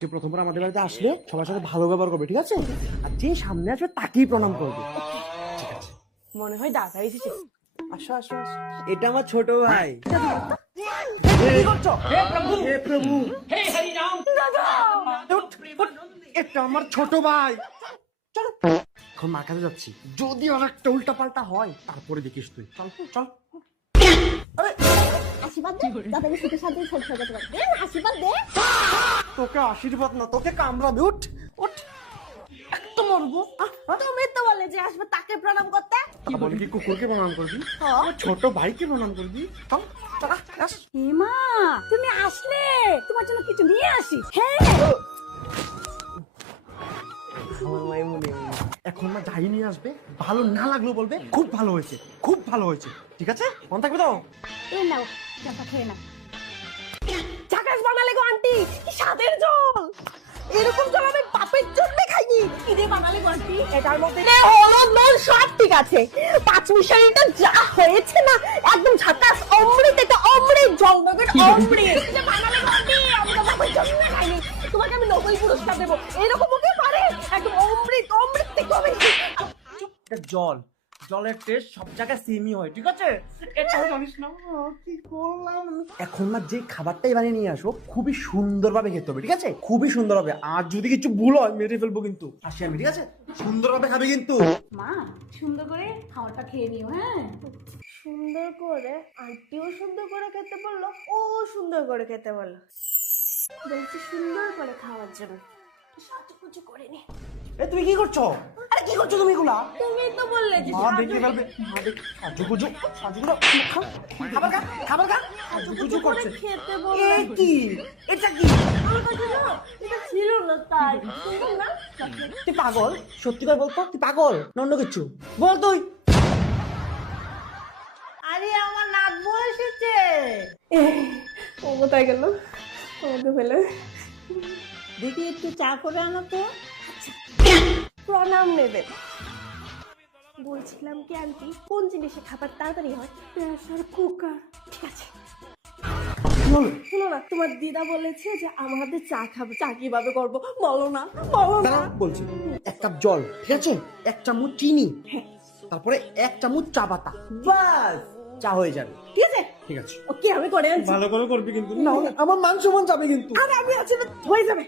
যে প্রথমবার আমাদের বাড়িতে আসলে সবার সাথে ভালো ব্যবহার করবে, ঠিক আছে? আর যে সামনে আসবে তাকেই প্রণাম করবে, ঠিক আছে? মনে হয় দাদা এসেছে। আসো আসো আসো, এটা আমার ছোট ভাই। কি করছো? হে প্রভু, এটা আমার ছোট ভাই। চলো এখন মার কাছে যাচ্ছি, যদি আর একটা উল্টা পাল্টা হয় তারপরে দেখিস তুই। চল চল। আশীর্বাদ দে যাতে সুখে শান্তি সংসার করতে পারি। দে আশীর্বাদ দে। তোকে আশীর্বাদ না, তোকে কামড়াবে। উঠ উঠ, একদম মরবো। তুমি তো বলে যে আসবে তাকে প্রণাম করতে। বলে কি কুকুরকে প্রণাম করবি? আমার ছোট ভাইকে প্রণাম করবি? চল চল আস। হেমা তুমি আসলে, তোমার জন্য কিছু নিয়ে আসি। হ্যাঁ আমার মায়ের মনে এখন না যাই নিয়ে আসবে, ভালো না লাগলো বলবে খুব ভালো হয়েছে, খুব ভালো হয়েছে, ঠিক আছে? মন থাকবে তো? এই নাও চাপা খেয়ে নাও। ঝাকাস বানালে গো আন্টি, কি স্বাদের জল। এরকম জল আমি বাপের জন্য খাইনি। কি দিয়ে বানালে গন্টি? এটার মধ্যে হলুদ নুন সব ঠিক আছে, পাঁচ মিশালিটা যা হয়েছে না একদম ঝাকাস। অমৃত, এটা অমৃত, জল নগর অমৃত। যে বানালে গন্টি আমি তো বাপের জন্য খাইনি। তোমাকে আমি নোবেল পুরস্কার দেবো। এরকম কি পারে? একদম অমৃত, অমৃত থেকে বেশি। এটা জল, জলের টেস্ট সব জায়গায় সেমই হয়, ঠিক আছে? এটা জানিস না কি করলাম এখন? না যে খাবারটাই বানিয়ে নিয়ে আসো খুবই সুন্দরভাবে খেতে হবে, ঠিক আছে? খুবই সুন্দরভাবে। আর যদি কিছু ভুল হয় মেরে ফেলবো কিন্তু, আসি আমি, ঠিক আছে? সুন্দরভাবে খাবে কিন্তু। মা সুন্দর করে খাওয়াটা খেয়ে নিও। হ্যাঁ সুন্দর করে আন্টিও সুন্দর করে খেতে বললো, ও সুন্দর করে খেতে বললো। বলছি সুন্দর করে খাওয়ার জন্য সাজুগুজু করে নে। এ তুমি কি করছো? আরে কি করছো তুমি এগুলা? তুমি তো বললে যে মা দেখে ফেলবে, মা দেখে। সাজুগুজু, সাজুগুজু খা, খাবার খা, খাবার খা। সাজুগুজু করছে। খেতে এ বললে। কি? এটা কি? আমার কাছে না এটা ছিল না, তাই সুন্দর না। তুই পাগল? সত্যি করে বলতো, তুই পাগল না অন্য কিছু? বল তুই। আরে আমার নাক বসেছে। ও কোথায় গেল? আমাকে ফেলে। দেখি একটু চা করে আনো তো। প্রণাম নেবে। বলছিলাম কি আন্টি, কোন জিনিসে খাবার তাড়াতাড়ি হয়? Pressure cooker. ঠিক আছে। শোনো না, তোমার দিদা বলেছে যে আমাদের চা খাবো, চা কিভাবে করবো বলো না, বলো না। দাঁড়াও বলছি, এক কাপ জল, ঠিক আছে? এক চামচ চিনি, তারপরে এক চামচ চা পাতা, বাস চা হয়ে যাবে। ঠিক আছে, ঠিক আছে, ওকে আমি করে আনছি। ভালো করে করবি কিন্তু, না হলে আমার মান সম্মান যাবে কিন্তু। আরে আমি আছি না, হয়ে যাবে।